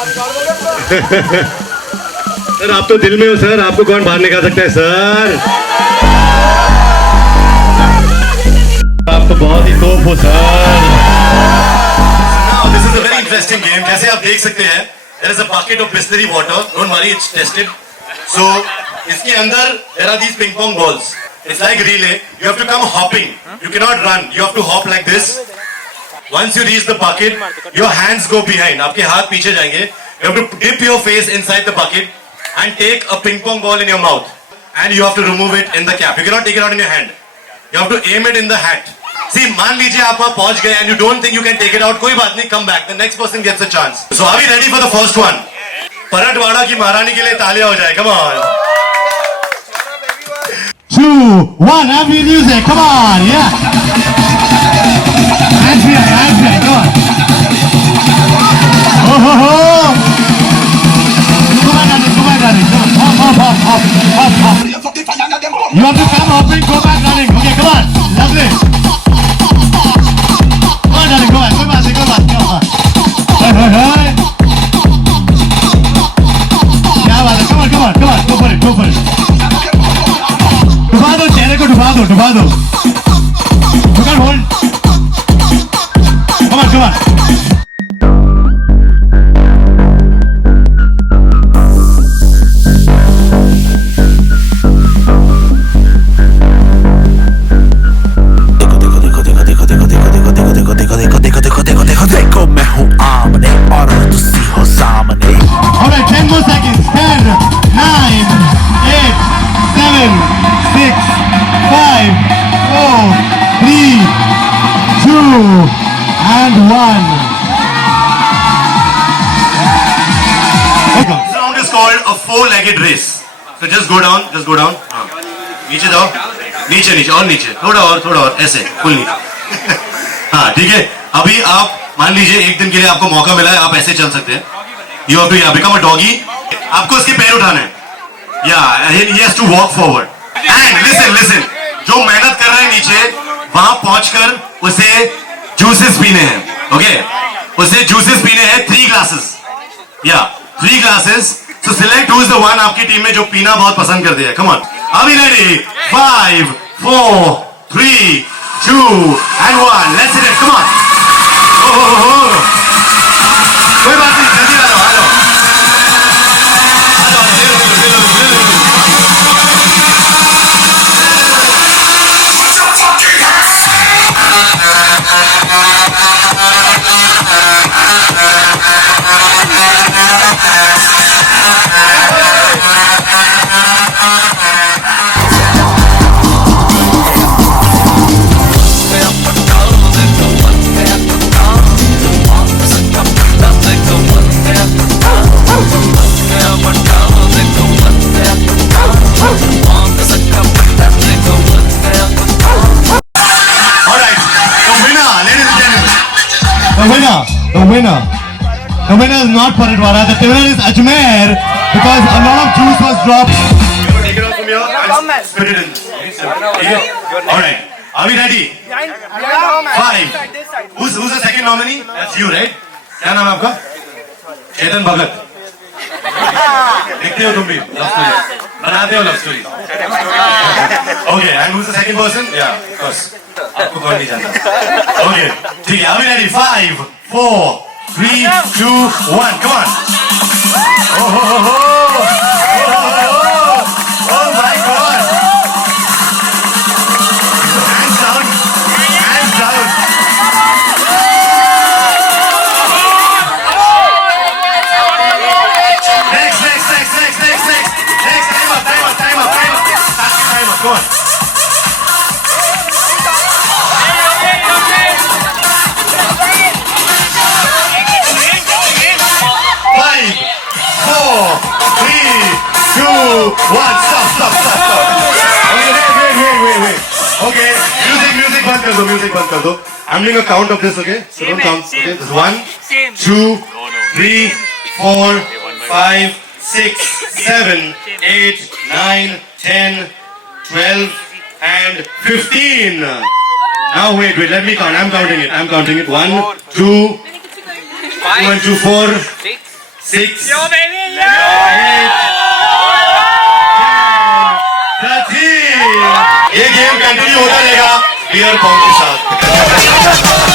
Sir आप तो दिल में हो सर, आपको कौन बाहर निकाल सकता है सर? आप तो बहुत ही तोप हो sir. This is a very interesting game. जैसे आप देख सकते हैं, there is a bucket of Bisleri water. Don't worry, it's tested. So इसके अंदर there are these ping pong balls. It's like relay. You have to come hopping. You cannot run. You have to hop like this. Once you reach the bucket, your hands go behind. आपके हाथ पीछे जाएंगे. You have to dip your face inside the bucket and take a ping pong ball in your mouth. And you have to remove it in the cap. You cannot take it out in your hand. You have to aim it in the hat. See, मान लीजिए आप वहाँ पहुँच गए and you don't think you can take it out. कोई बात नहीं, come back. The next person gets a chance. So are we ready for the first one? परटवाड़ा की महारानी के लिए तालियां हो जाए. Come on. 2, 1, happy music, come on, yeah. Hands behind, come on. Oh, ho, ho. Come on, darling, come on. Hop. You have to come hopping, go back, darling. Okay, come on. Lovely. Come on, darling, come on. Hey. क्या बात है, come on, go for it. डुबा दो चेहरे को, डुबा दो. You can hold. Come on. देखो मैं हूँ आमने और तुसी हो सामने. Alright, 10 more seconds. 10, 9, 8, 7, 6, 5, 4, 3, 2, and 1. This round is called a four-legged race. So just go down. हाँ. नीचे जाओ. नीचे और नीचे. थोड़ा और ऐसे फुल नीचे. हाँ ठीक है. अभी आप मान लीजिए एक दिन के लिए आपको मौका मिला है, आप ऐसे चल सकते हैं. You have to become a doggy. आपको इसके पैर उठाने हैं. He has to walk forward. And listen. जो मेहनत कर रहे हैं नीचे, वहां पहुंचकर उसे जूसेस पीने हैं. Okay? उसे जूसेस पीने हैं 3 glasses. 3 glasses. So select who is the one आपकी टीम में जो पीना बहुत पसंद करते हैं. Come on. Are we ready? 5, 4, 3, 2, and 1. Let's hit it. Come on. कोई बात नहीं, जल्दी आ जाओ. The winner is not Paratwara. The winner is Ajmer because a lot of juice was dropped. Take it off from here and spit it in. Alright. Are we ready? 5. Who's the second nominee? That's you, right? क्या नाम है आपका? चेतन भगत. लिखते हो तुम भी love story. बनाते हो love story. Okay. And who's the second person? Yeah, of course. आपको कौन नहीं जानता? Okay. ठीक है. Are we ready? 5, 4, 3, 2, 1. Come on. Oh my God. Hands down. Next. Time up. Go on. One, stop. Wait. Okay, music बंद कर दो. I'm doing a count of this, okay? So don't count. Okay, this is 1, 2, 3, 4, 5, 6, 7, 8, 9, 10, 12, and 15. Now wait, let me count. I'm counting it. 1, 2, 4, 6 Yo, baby, yo! 13 ये game continue होता रहेगा beer pong के साथ